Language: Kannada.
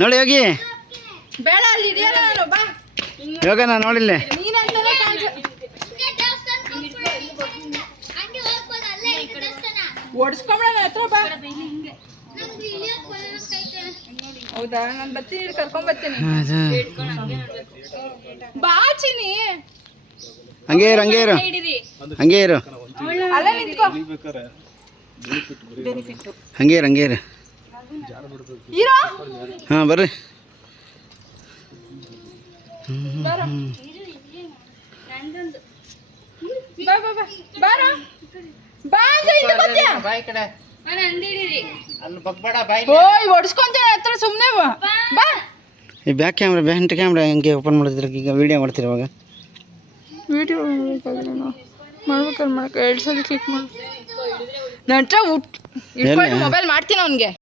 ನೋಡಿ ಹೋಗಿ ಬೇಡ ಅಲ್ಲಿ ಹಿಡಿಯಲ್ಲ ನಾನು ಬಾ ಯೋಗ ನಾನು ನೋಡಿಲ್ಲ ಓಡಿಸ್ಕೊಂಬಿಡ ಹತ್ರ ಬಾ ಹೌದಾ ನಾನು ಬರ್ತೀನಿ ಕರ್ಕೊಂಡ್ ಬಾ ಚಿನಿ ಹಂಗೆ ಇರು ಅಲ್ಲ ನಿಂತ್ಕೋ ಹಂಗೆ ಇರು ಇರೋ ಹಾಂ ಬರ್ರಿ ಬಾ ಬಾ ಬಾ ಬಾರ ಬಾ ಅಂದ್ರೆ ಹಿಂದೆ ಬರ್ತೀಯಾ ಓಯ್ ಓಡಿಸ್ಕೊಂತೀನಿ ಹತ್ರ ಸುಮ್ಮನೆ ಬಾ ಈ ಬ್ಯಾಕ್ ಕ್ಯಾಮ್ರಾ ಬ್ಯಾಂಟ್ ಕ್ಯಾಮ್ರಾ ಹೆಂಗೆ ಓಪನ್ ಮಾಡಿದ್ರೆ ಈಗ ವೀಡಿಯೋ ಮಾಡ್ತೀರಿ ಇವಾಗ ವಿಡಿಯೋ ಮಾಡ್ಬೇಕಾದ್ರೆ 2 ಸಲ ಕ್ಲಿಕ್ ಮಾಡಿ ನನ್ನ ಹತ್ರ ಮೊಬೈಲ್ ಮಾಡ್ತೀನಿ ಅವನಿಗೆ